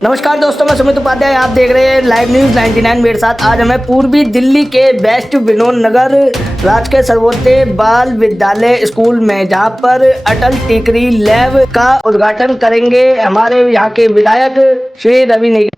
नमस्कार दोस्तों, मैं सुमित उपाध्याय, आप देख रहे हैं लाइव न्यूज 99। मेरे साथ आज हमें पूर्वी दिल्ली के वेस्ट विनोद नगर राजकीय सर्वोदय बाल विद्यालय स्कूल में, जहां पर अटल टिकरी लैब का उद्घाटन करेंगे हमारे यहाँ के विधायक श्री रवि नेगी।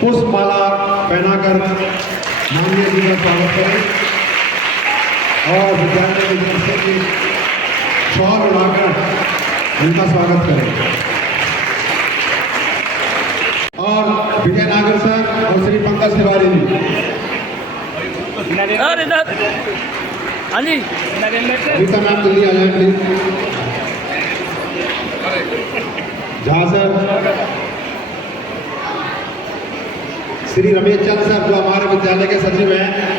पुष्पमाला पहनाकर माननीय जी का स्वागत करें और विद्यालय के जैसे कि शॉल उड़ाकर उनका स्वागत करें। और विजय नागर सर और श्री पंकज तिवारी जी। हाँ जी, रीता मैम जल्दी आ जाए प्लीज। जहाँ सर श्री रमेश चंद सर जो हमारे विद्यालय के सचिव हैं,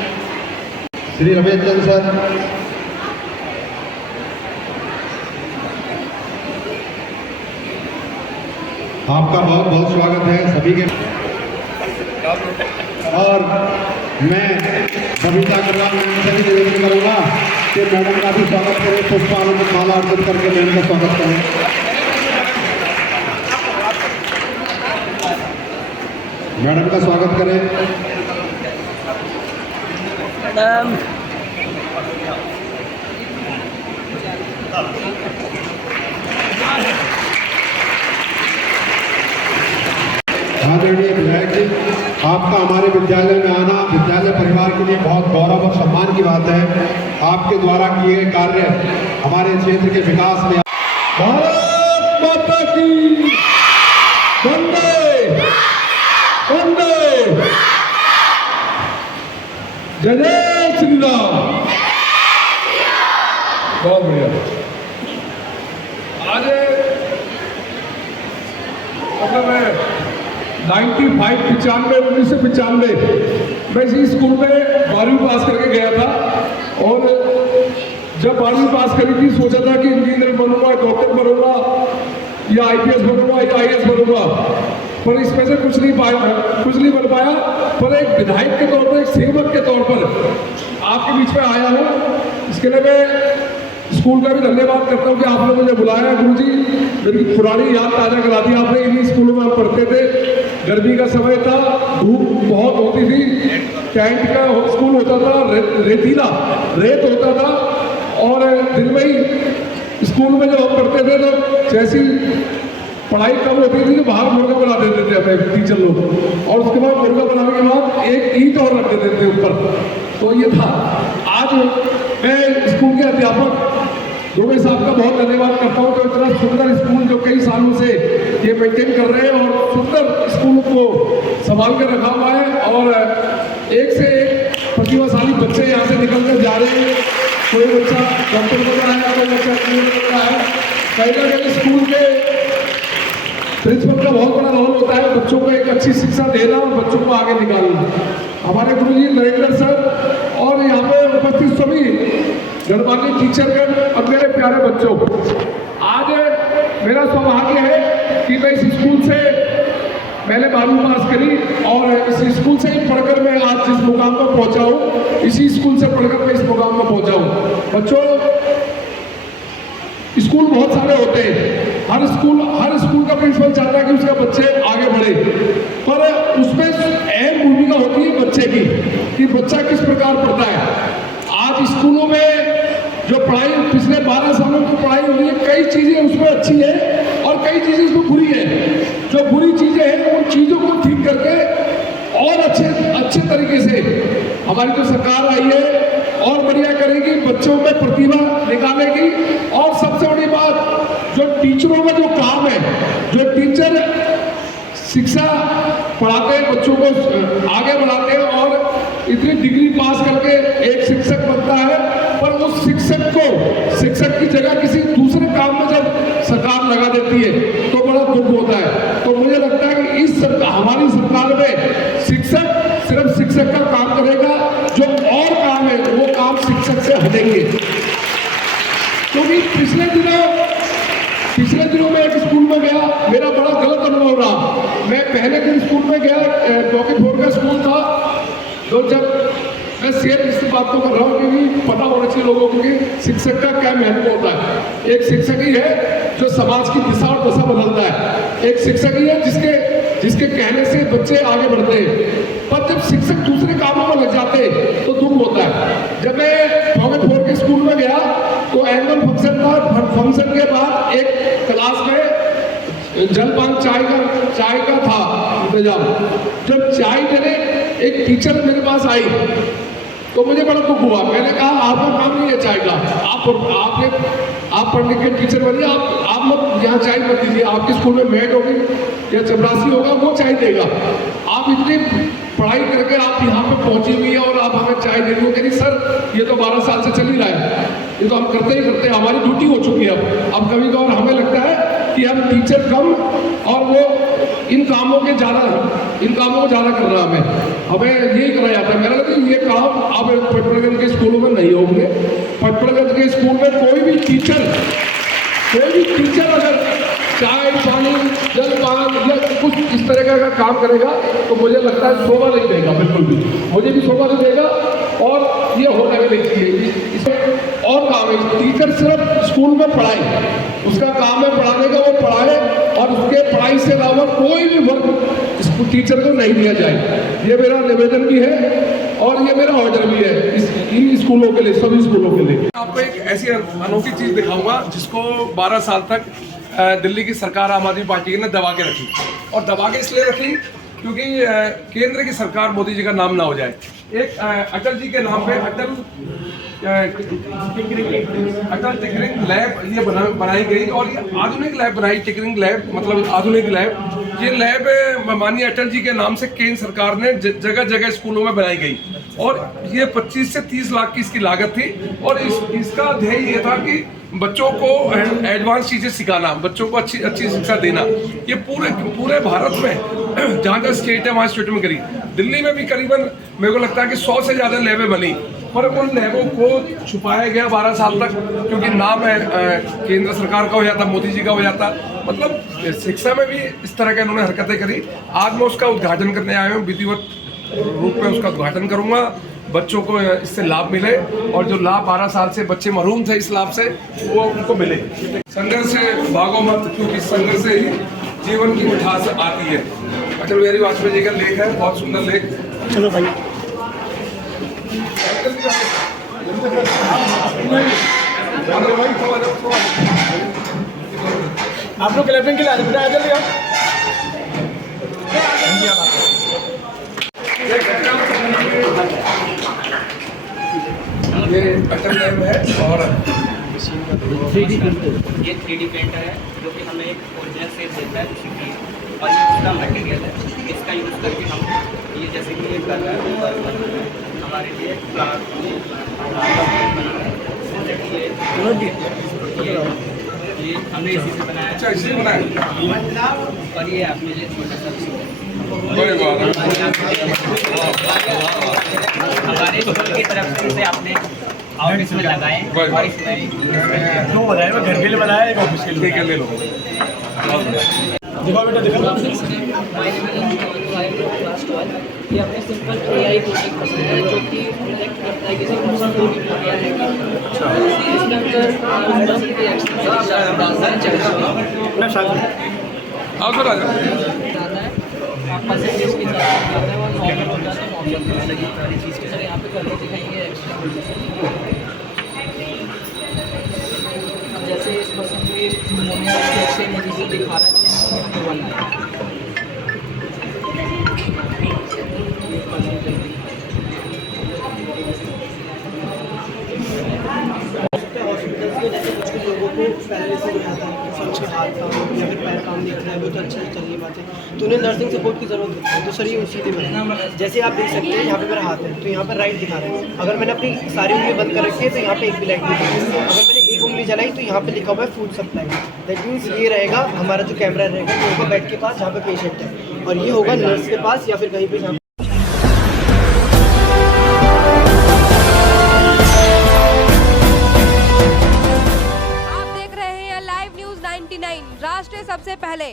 श्री रमेश चंद सर। आपका बहुत बहुत स्वागत है सभी के। और मैं बबीता अग्रवाल मैडम से भी निवेदन करूंगा कि मैडम का भी स्वागत करें, पुष्पमाला अर्पित करके मैडम का स्वागत करें। मैडम का स्वागत करें। आदरणीय विधायक जी, आपका हमारे विद्यालय में आना विद्यालय परिवार के लिए बहुत गौरव और सम्मान की बात है। आपके द्वारा किए गए कार्य हमारे क्षेत्र के विकास में। भारत माता की वंदे वंदे, जय जय श्री राम। बहुत बढ़िया। आज मतलब 1995 मैं इसी स्कूल में 12वीं पास करके गया था। और जब 12वीं पास करी थी सोचा था कि इंजीनियर बनूंगा, डॉक्टर बनूंगा, या IPS बनूंगा या IAS बनूंगा, पर इसमें से कुछ नहीं बन पाया। पर एक विधायक के तौर पर, एक सेवक के तौर पर आपके बीच में आया हूँ। इसके लिए मैं स्कूल का भी धन्यवाद करता हूँ कि आपने मुझे बुलाया। गुरुजी, मेरी पुरानी याद ताज़ा करा दी आपने। इन्हीं स्कूलों में हम पढ़ते थे। गर्मी का समय था, धूप बहुत होती थी, कैंट का स्कूल होता था, रेत होता था। और दिन में ही स्कूल में जब हम पढ़ते थे तो जैसी पढ़ाई कम होती थी तो बाहर मुर्गा बना देते थे हमें टीचर लोग, और उसके बाद मुर्गा बनाने के बाद एक ईंट और रख देते थे ऊपर। तो ये था। आज मैं स्कूल के अध्यापक डोबे साहब का बहुत धन्यवाद करता हूँ, तो इतना सुंदर स्कूल जो कई सालों से ये मेंटेन कर रहे हैं और सुंदर स्कूल को संभाल कर रखा हुआ है। और एक से एक प्रतिभाशाली बच्चे यहाँ से निकल कर जा रहे हैं। कोई बच्चा डॉक्टर बन रहा है, कोई बच्चा इंजीनियर बन रहा है। कहीं ना कहीं स्कूल के प्रिंसिपल का बहुत बड़ा रोल होता है बच्चों को एक अच्छी शिक्षा देना और बच्चों को आगे निकालना। हमारे गुरुजी नरेंद्र सर और यहाँ पे उपस्थित सभी गणमान्य टीचरगण और मेरे प्यारे बच्चों, आज मेरा सौभाग्य है कि मैं इस स्कूल से मैंने 12वीं पास करी और इस स्कूल से ही पढ़कर मैं आज जिस मुकाम पर पहुंचा हूँ, इसी स्कूल से पढ़कर मैं इस मुकाम पर पहुंचा हूँ। बच्चों, स्कूल बहुत सारे होते हैं। हर स्कूल का प्रिंसिपल चाहता है कि उसका बच्चे आगे बढ़े, पर उसमें अहम भूमिका होती है बच्चे की, कि बच्चा किस प्रकार पढ़ता है। आज स्कूलों में जो पढ़ाई पिछले 12 सालों की पढ़ाई हो रही है, कई चीजें उसमें अच्छी है और कई चीजें उसमें बुरी है। जो बुरी चीजें हैं उन चीजों को ठीक करके और अच्छे तरीके से हमारी जो सरकार आई है और बढ़िया करेगी, बच्चों में प्रतिभा निकालेगी। और सबसे बड़ी बात, जो टीचरों का जो काम है, जो टीचर शिक्षा पढ़ाते हैं, बच्चों को आगे बढ़ाते हैं और इतनी डिग्री पास करके एक शिक्षक बनता है, पर उस शिक्षक की जगह किसी दूसरे काम में जब सरकार लगा देती है तो बड़ा दुख होता है। तो मुझे लगता है कि हमारी सरकार में शिक्षक सिर्फ शिक्षक का काम करेगा, जो और काम है वो काम शिक्षक से हटेंगे। क्योंकि पिछले दिनों में एक स्कूल में गया, मेरा बड़ा गलत अनुभव रहा। मैं पहले दिन स्कूल में गया, पॉकेट 4 का स्कूल था। तो जब मैं शेयर इस बात को कर रहा हूँ क्योंकि पता होना चाहिए लोगों को कि शिक्षक का क्या महत्व होता है। एक शिक्षक ही है जो समाज की दिशा और दशा बदलता है। एक शिक्षक ही है जिसके कहने से बच्चे आगे बढ़ते हैं। पर जब शिक्षक दूसरे कामों में लग जाते हैं तो दुख होता है। जब मैं पॉकेट 4 के स्कूल में गया तो एनुअल फंक्शन था। फंक्शन के बाद एक क्लास में जलपान चाय का था इंतजाम। जब चाय देने एक टीचर मेरे पास आई तो मुझे बड़ा दुख हुआ। मैंने कहा आपका काम नहीं है चाय का, आप पढ़ने के टीचर बनिए, आप मत यहाँ चाय मत दीजिए। आपके स्कूल में मेड होगी या चपरासी होगा, वो चाय देगा। आप इतनी पढ़ाई करके आप यहाँ पे पहुंची हुई है और आप हमें चाय दे रही हो। कहीं सर ये तो 12 साल से चल ही रहा है, ये तो हम करते ही करते, हमारी ड्यूटी हो चुकी है। अब कभी कभार हमें लगता है कि हम टीचर कम और वो इन कामों को ज़्यादा करना हमें यही करा जाता है। मेरा लगता है ये काम अब पटपड़गंज के स्कूलों में नहीं होंगे। पटपड़गंज के स्कूल में कोई भी टीचर अगर चाय पानी जलपान या कुछ इस तरह का काम करेगा तो मुझे लगता है शोभा नहीं देगा, बिल्कुल भी मुझे भी शोभा नहीं देगा। और ये होना भी नहीं चाहिए। इसमें और काम है, टीचर सिर्फ स्कूल में पढ़ाए, उसका काम है पढ़ाने का, वो पढ़ाए और उसके पढ़ाई से अलावा कोई भी वर्क टीचर को नहीं दिया जाए। ये मेरा निवेदन भी है और ये मेरा ऑर्डर भी है इन स्कूलों के लिए, सभी स्कूलों के लिए। आपको एक ऐसी अनोखी चीज़ दिखाऊंगा जिसको 12 साल तक दिल्ली की सरकार आम आदमी पार्टी ने दबा के रखी। और दबा के इसलिए रखी क्योंकि केंद्र की सरकार मोदी जी का नाम ना हो जाए। एक अटल जी के नाम पे अटल टिकरिंग लैब ये बनाई गई और ये आधुनिक लैब बनाई। टिकरिंग लैब मतलब आधुनिक लैब। ये लैब माननीय अटल जी के नाम से केंद्र सरकार ने जगह जगह स्कूलों में बनाई गई और ये 25 से 30 लाख की इसकी लागत थी। और इसका ध्येय ये था कि बच्चों को एडवांस चीज़ें सिखाना, बच्चों को अच्छी शिक्षा देना। ये पूरे भारत में जहाँ स्टेट है वहाँ स्टेट में करी। दिल्ली में भी करीबन मेरे को लगता है कि 100 से ज़्यादा लैबें बनी, पर उन लैबों को छुपाया गया 12 साल तक क्योंकि नाम है केंद्र सरकार का हो जाता, मोदी जी का हो जाता। मतलब शिक्षा में भी इस तरह के इन्होंने हरकतें करी। आज मैं उसका उद्घाटन करने आया हूँ, विधिवत रूप में उसका उद्घाटन करूँगा। बच्चों को इससे लाभ मिले और जो लाभ 12 साल से बच्चे महरूम थे इस लाभ से वो उनको मिले। संघर्ष से भागो मत, क्योंकि संघर्ष से ही जीवन की मिठास आती है। अटल बिहारी वाजपेयी जी का लेख है, बहुत सुंदर लेख। चलो भाई आप लोग क्लैपिंग के लिए आ जाइए। ये अटल लैब है और ये 3D प्रिंटर है जो कि हमें एक ओरिजिनल शेप देता है और ये उसका मटेरियल है। इसका यूज़ करके हम ये जैसे कि ये कर रहा है हमारे लिए फ्लावर ये हमने इसी से बनाया। अच्छा इसी बनाया और ये आपने लिए छोटा सा हमारे स्कूल की तरफ से इसे आपने ऑफिस में लगाए और इसमें दो बनाए, मैं घर के लिए बनाया, एक ऑफिस के लिए। ले लो, दिखाओ बेटा दिखाओ। ये अपने सिंपल AI कोडिंग पसंद है जो कि प्रोजेक्ट करता है किसी पर्सन को भी किया है इसके अंदर आओ सर आ जाओ। परसेंटेज की तरह आता है और नॉर्मल हो जाता है। नॉर्मल लगी सारी चीज़ के सर यहाँ पे करके दिखाएंगे एक्स्ट्रा। जैसे इस पर्सन को निमोनिया के अच्छे मरीज से दिखा रहा है वन है हॉस्पिटल्स में जैसे कुछ लोगों को पैरालिसिस हो जाता है, उनके हाथ काम या फिर पैर काम नहीं देख रहा है वो तो अच्छा है, चलिए बात है। तो उन्हें नर्सिंग सपोर्ट की ज़रूरत है तो सर ये उसी के बने। जैसे आप देख सकते हैं यहाँ पे मेरा हाथ है तो यहाँ पर राइट दिखा रहा है, अगर मैंने अपनी सारी उंगली बंद कर रखी है तो यहाँ पे एक भी लाइट नहीं दिखा रही है। अगर मैंने एक उंगली जलाई तो यहाँ पे लिखा हुआ है फूड सप्लाई। दैट मीन्स ये रहेगा हमारा जो कैमरा रहेगा वो होगा बेड के पास जहाँ पे पेशेंट है, और ये होगा नर्स के पास या फिर कहीं पे जहाँ